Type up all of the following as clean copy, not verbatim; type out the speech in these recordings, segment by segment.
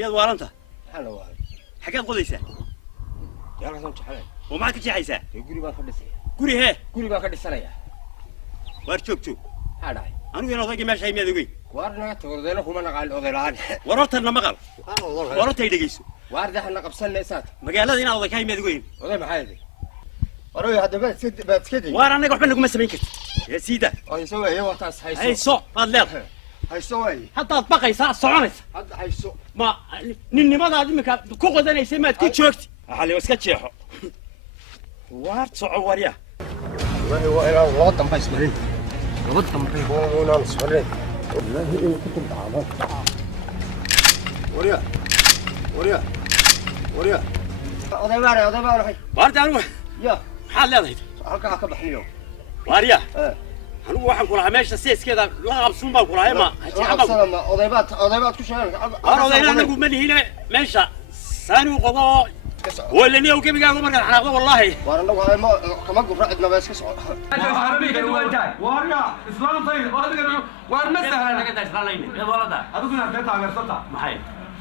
miyaad waalantahay maxaa waa xageed qodaysaa yaa ka soo jaxay oo maxaad ka jeexaysaa guri baan ka dhisay guri hee guri baan ka dhisanaya waar joog maxaa dhacay anigu inoo tagi meesha miyaad ogeyn waar naga tagordeena kuma naqaan odelaan warartanna maqal warartay dhegayso waar daxna qabsanaysaad magaalada inaad oday ka miyaad ogeyn oday maxay tahay waroy hadda baad iska day waar anaga waxba naguma samayn kartid ee siida ay soo way waqtaas hayso baad leedahay hayso way haddaad baqaysaa soconaysa hadda hayso ma ninnimadaad iminka ku qodanaysa maad ku joogti xalli iska jeexo waar soco warya waa loo dambays marin gabadh dambe oo soo والله إيه كنت بعض وريا أضيع باري هاي وارد أنا يا حال هذا هلك عقب حنيو واريا أنا واحد كل عماش السيس كذا لا أبصم بقول هاي ما أضيبات كل شيء أنا أضيع أنا أقول من هنا ماشى ثاني وقضاء ولا نيو كيف قالوا مرة الحلقة والله وانا لو هاي ما كمان قرأ عندنا بس كسر واريا إسلام طيب وهذا وارنا سهل أنا قد أشتغل لين يا ولد أدوكنا بيت عمر سلطة محي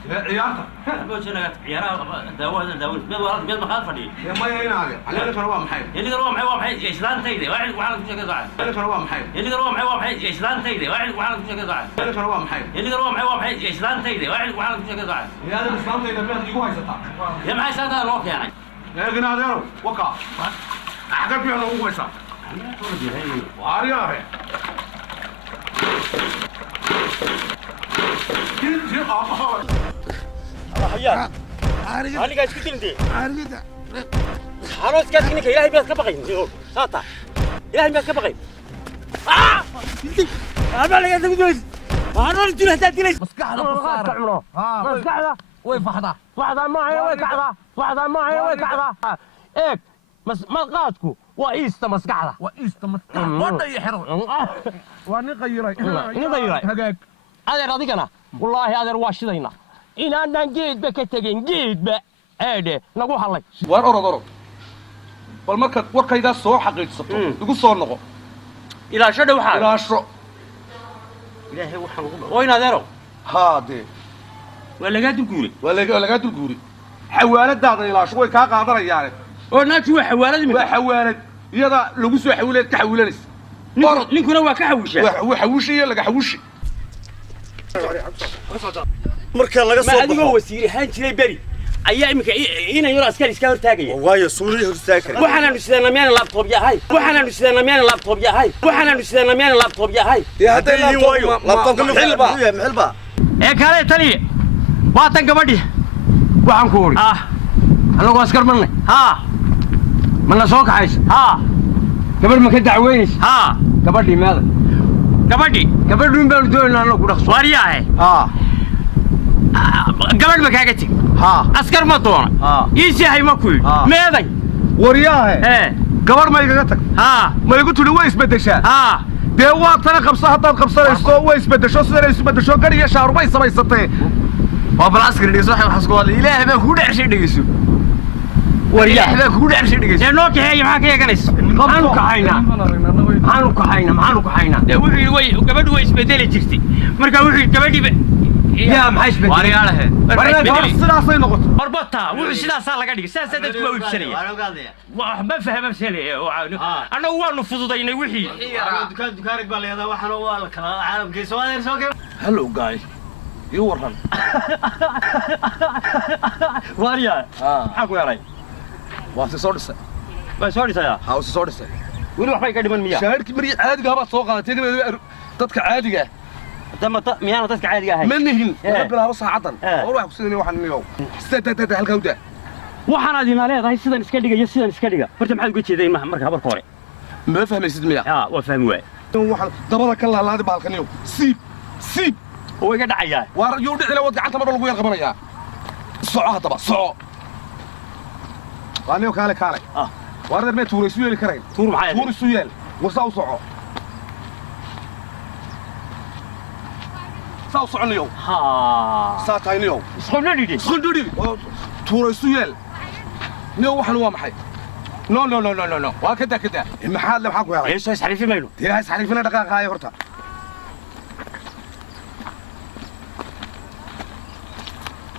عيارته بس أنا عيارة داوود يا ولد بيت مخالف فدي يا ما يهين على كروا محي اللي قالوا محي إسلام طيب واحد وعلى كل شيء قاعد على كروا محي اللي قالوا محي إسلام طيب واحد وعلى كل شيء قاعد على كروا محي اللي قالوا محي إسلام طيب واحد وعلى كل شيء قاعد يا هذا الإسلام طيب بيت يجوا هيستا يا معي سنة الوقت يعني يا جنادرو وقع أحد بيعنا هو هيستا واريا هي حياك أنا قاعد كتير ندي أنا أسكت كنيك إلهي بيت كبقين يقول ساطع إلهي بيت كبقين أنا اللي قاعد أقول أنا اللي تقول هذا تقول مسكعة ويفحضة فحضة معي ويكعضة فحضة معي ويكعضة إيك مسقاتكو وإيست مسكعة وانا يحرم وانا غيري هقاك هذا راضيك أنا والله هذا رواشدينا إن أنا جيد بكتجين جيد بقى هذا نقول حلي وار bal marka warkayda soo xaqiiqsato igu soo noqo إلى شو وحال ilaa shro إلهي وحال وين هذا haade ولا قاعد تقولي waa laga dul guuri xawaaladaada ilaa shro way ka qaadanayaan وناس هو حوالد من waa xawaalad iyada lagu soo xawileed ka xawilanaysa ninkuna waa ka xawisha waa xawishi laga xawishi marka laga soo baxo wasiir ahaan jiray bari ayaa imika inay yar askari iska hortaagay waayo suuli hortaagay waxaana nusidana meel laptop yahay يا هذا لابتوب محلبا ee kale taliye waatan gabadhi waxaan ku uri anagoo askar marnay mana soo kaxaysa gabadh ma ka dacweynaysa gabadhii meeda gabadhuun baanu doonaynaa annagu ku dhaqso waariyaahe gabadh ma kaaga teg askar ma doona ii sihay ma ku yidhi meeday waryaahe gabadh ma igaga tag ma igu tidhi way isbeddeshaa dee waa tana qabso haddaad qabsanayso way isbeddesho sidanay isbeddesho gar iyo shaarubay samaysatee waa bal askari dhegeyso waxay waxaas ku hadlay ilaahay baa kugu dhexshay dhegeyso ilaahay baa kugu dhexshay dhegeyso ee noo kaxeeya maxaa ka yeeganaysa maxaanu kaxaynaa dee wuxuu yidhi way gabadhu way isbedeli jirtay marka wuxuu yidhi gabadhiiba yaa maxay isbedel waaryaalahe sidaasay noqoto arbata wuxuu sidaasaa laga dhigay sidaasaa dadku waa iibsanaya waxba fahamsanaya annagu waanu fududaynay wixii dukaan baa leedahay waxana waa la kala caalamkiisa waa soo keen hello guys you warran waaryaa maxaa ku yaray waa si soo dhisay way soo dhisayaa ha si soo dhisay weli waxbay ka dhiman miyaa shaharkii markii caadiga baad soo qaadatay dadka caadiga miyaana dadka caadiga ahay ma nihin laga bilaabo saacadan war wax ku sidani waxaan niyow sidada halka u daa waxaanaad ina leedahay sidan iska dhiga iyo sidan iska dhiga horta maxaad uga jeeday marka habarka hore ma fahmaysid miya waa fahmi waay waxaan dabada ka laalaadi baalkaniyo siib oo iga dhacayaa war yuu dhicila wad gacanta mar lagu yar qabanayaa soco hadaba soco waaniyo kaale war reer meetu isu yeeli karayn tuur maxay tuur isu yeel wasa u soco ساو صعنيو ساتاينيو سخندودي تورا سويل نيو waxan waa maxay no waa kada maxaad la maxaa ku yaray ايش حريفي مايلو yaa xariifina dhaqaaqay horta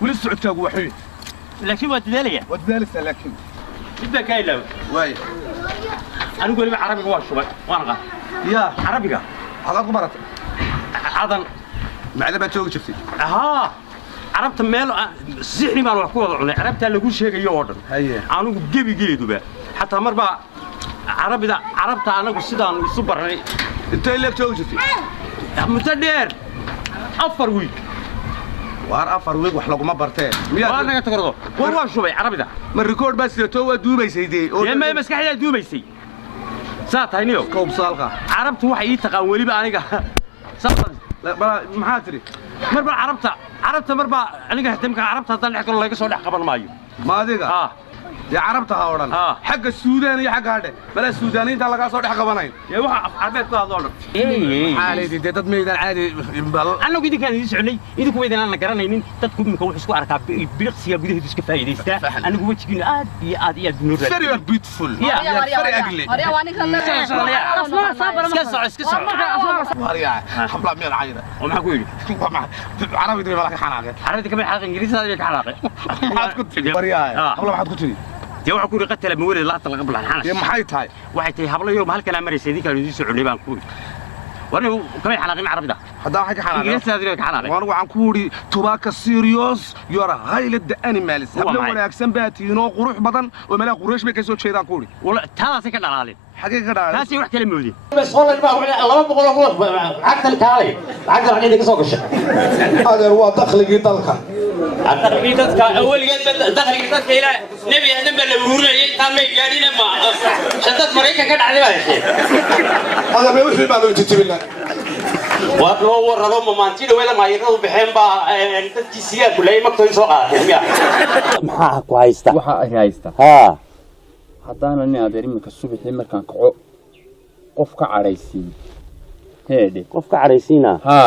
ولسه عدتك وحيد لكن وداليا ودالس لكن بدك كايلو واي انا اقول لك عربي واش وانا يا عربي هذا قمرت عضن معلبه توقف شفتي ها عربت ميل سحني ما wax ku wada cunay carabta lagu sheegayo oo dhan haye aanu gebi geeduba hatta marba carabta anagu sidaan isu barnay inta ilaa توقف شفتي muddo dheer 4 week waar 4 week wax lagu ma barteen waa naga tagardo war waa shubay carabida ma record bas to waa duubaysay oo ma maskaxda duubaysay saatayniyo koob saalqa carabtu waxay ii taqaan waliba aniga sabab maxaa tiri marba carabta marba aniga hadamka carabta hadaan dhex kale laga soo dhex qaban maayo ma adiga يا عربت هاورن حق السودان يا حق هذا بلا السودانيين تا laga soo dhex qabanayn يا waxa af carbeed ku hadlo xaaladi dad meedan caadi anagu idinkaan idin socnay idinku weydaan aan garanaynin dadku imika wax isku arkaa biliqsiga gudaheedu iska faa'iideysta anagu wajigiina aad iyo aad nuur very beautiful ya very ugly iska soo mariya habla meel caayda وما ku yiri عربي دي malaka xanaaqay عربي kamay xanaaqay ingiriisiga ay ka xanaaqay maxaad ku tiri mariya habla maxaad ku tiri dee waxa ku yiri qatala mawlid laata laga bilaan xanaaq ee maxay tahay waxay tahay habla yoom halkan amareysay idinkaan idin soo cunay baan ku yiri warna kamay xanaaqin carabida hadda waxay ka xanaaqay ingiriisiga ay ka xanaaqay waan waxaan ku yiri tobacco serious you are highly the animals habla wanaagsan baatiino qurux badan oo meel quraash bay ka soo jeedaan ku yiri wala taasi ka dhalaalin حقيقة كده ناسي wax kale moodi بس والله ما 200 عقد كالي عقد عليه ديك سوق الشهر هذا هو دخلي دلك دخلي دلك اول قد دخلي دلك الى نبي هذا بلوري تام غادينا ما شدت مريكا كدعدي با هذا ما وحي ما تجيب لنا ورلو ورلو مانتيد ولا ما يرو بخين با dadkii siyaad kulay magtooy soo qaaday maxaa ku haysta waxa ay haysta ha haddana nin adeer imika subaxii markaan kaco qof ka caraysiin heede qof ka caraysiina ha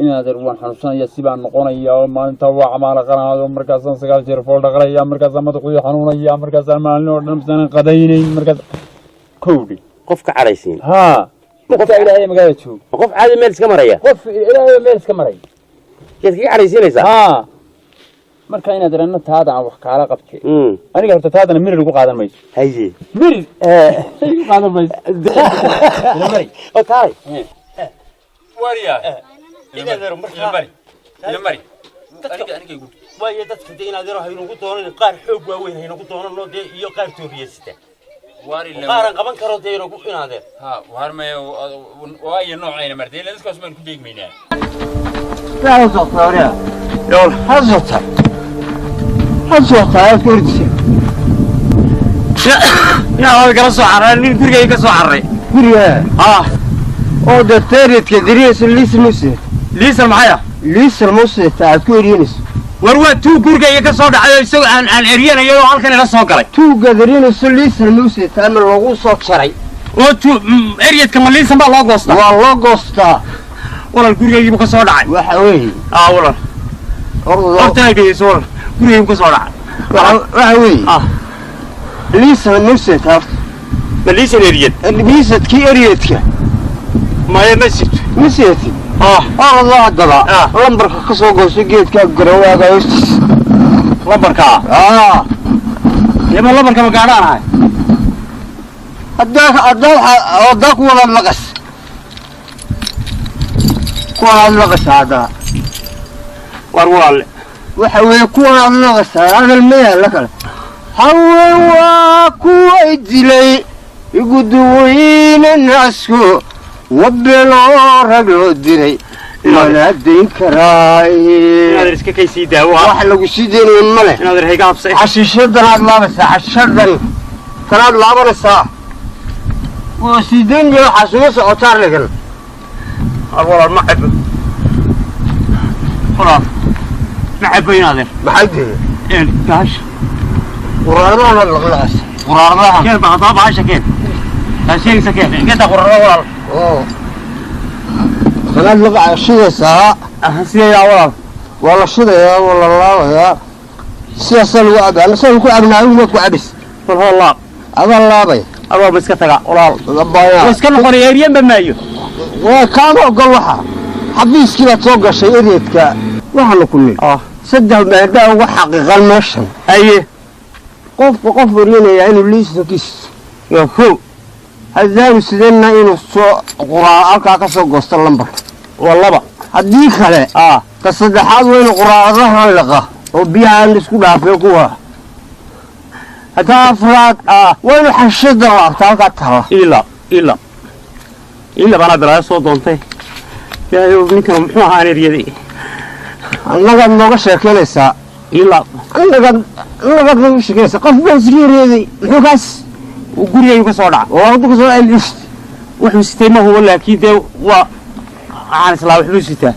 in adeer waan xanuunsanaya si baan noqonaya maalinta waa camaal qanaado markaas aan 9 jeer fool dhaqraya markaas aan madaxu xanuunaya markaas aan maalin oo dhan san qadaynayn markaas koodi qof ka caraysiin ha qof ilaahay magaalada joog qof caadi meel iska maraya qof ilaahay meel iska maray keed ka caraysiinaysa ha marka in adeerna taada aan wax kaala qabtay aniga horta taadana mirir ugu qaadan mayso haye mirir ugu qaadan mayso mari oo taay wariya ina adeer marka mari aniga igu way dadka in adeer haynu ku doonan qaar xoog waaweyn haynu ku doonan iyo qaar tooriyasta qaaran qaban karo deero ku in adeer ha warmay way noocayna martay la iska soo ku deegmeynaa لا تصور يا يلا حزتها حزتها كردي يا هذا كلا soo xaray nin gurigay ka soo xaray guriga oo dadteerid ka diriis liis maxaya liis muuse taad ku yirinis war waa tuu gurigay ka soo dhacay isagoo aan eriyanayo oo halkan ila soo galay tuu gadirinis liis muuse taan lagu soo jaray oo tuu eriyadka ma liisan baa loo goostaa waa loo goostaa wala gurigaygu ka soo dhacay waxa weey wala hortaagayso wala gurigaygu ka soo dhacay waxa weey liis muuse taad liisan eriyad liisadki eriyadka ma masjid مسيتي الله دبا لمبرك كسو غوسو geedka garawaaga hostis lambarka yama lambarka ma gaadanahay hadda ku wada maqas ku wada maqas hada war walaal waxa weey ku wada maqas hada meeyaa la kale hawa ku idilay igu duwayna nasku وبلو رجل دري ولا دين كراي هذا اسكا كيسي داوا واحد لو سيدين مله هذا هي قابسي حشيشدن هاد لابس حشيشدن كلام لابرسا وسيدين جو حسوس اوتار لكن والله ما حب خلاص ما حبين هذا بحدي يعني كاش قرارنا الغلاس قرارنا كيف بغضب عايشه كيف هالشيء سكين قد قرار خلال لقى الشيء ساعة سيا يا والله شذا والله الله يا سياسة الوعد أنا سأقول أبناء وينك وعبس والله هذا الله بي الله بس كتجا والله ضبايا بس كانوا قريبين بمايو وكانوا قال وحى حبيس كذا توقع شيء ريتك وحنا كلنا saddex maadaa uga xaqiiqan meeshan aye qofka qof warinayaa inuu liisankiis waa kow haddaanu sideenna inuu soo quraa halkaa ka soo goosto lambar waa laba haddii kale ka saddexaad waa inuu quraadaha liqa oo biyahaan isku dhaafee kuwa haddaa afraad waa inuu xashada laabta halkaa taala ila baanaa bilaayo soo doontay yaayo ninkan muxuu ahaa aneeryaday annagaad nooga sheekeynaysaa annagaad nooga sheekeynaysaa qof baa isreereeday muxuu kaas gurigaygu ka soo dhaca oo halku ka soo dhaca wuxuu sitay ma hubo laakiin dee waa waxaan islaa waxbuu sitaa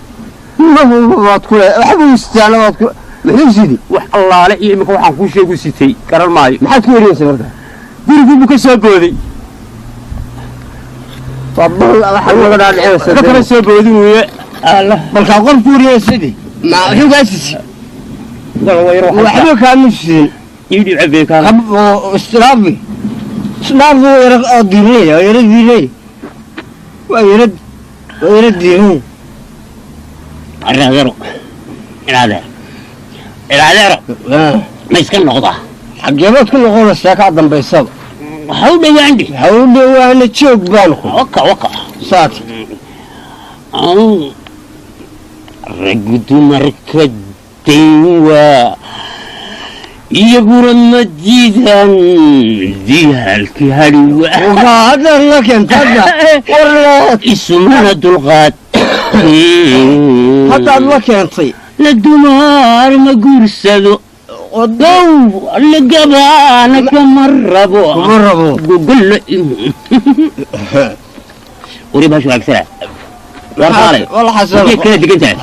ma hubo waad ku waxbuu sitaa waad ku muxuu sidi wax allaale iyo imika waxaan kuu sheegu sitay garan maayo maxaad ku wariyeysa marka gurigii buu ka soo booday ka kala soo boodin weye balkaa qof ku wariyeysadii ma wuxuu kaa sisi waxba kaama sisin iidhiib cabeekaan islaafi yara diinaya waa yara diinaya waa yara diinaya araadeero ilaadeero ma iska noqdaa xageebaad ku noqonaysaa kaa dambaysaba waxa u dhawaandhi waxa u dhawaana joog baan ku waka saat raggu dumarka dayn waa iyaguna ma diidaan diyaalkii hadhi haddaad la keentadda isumana dulqaad haddaad la keentay la dumar ma guursado odow la gabaana kama rabo gogol wari baashu agsana war kale wala xasana kala digan tahay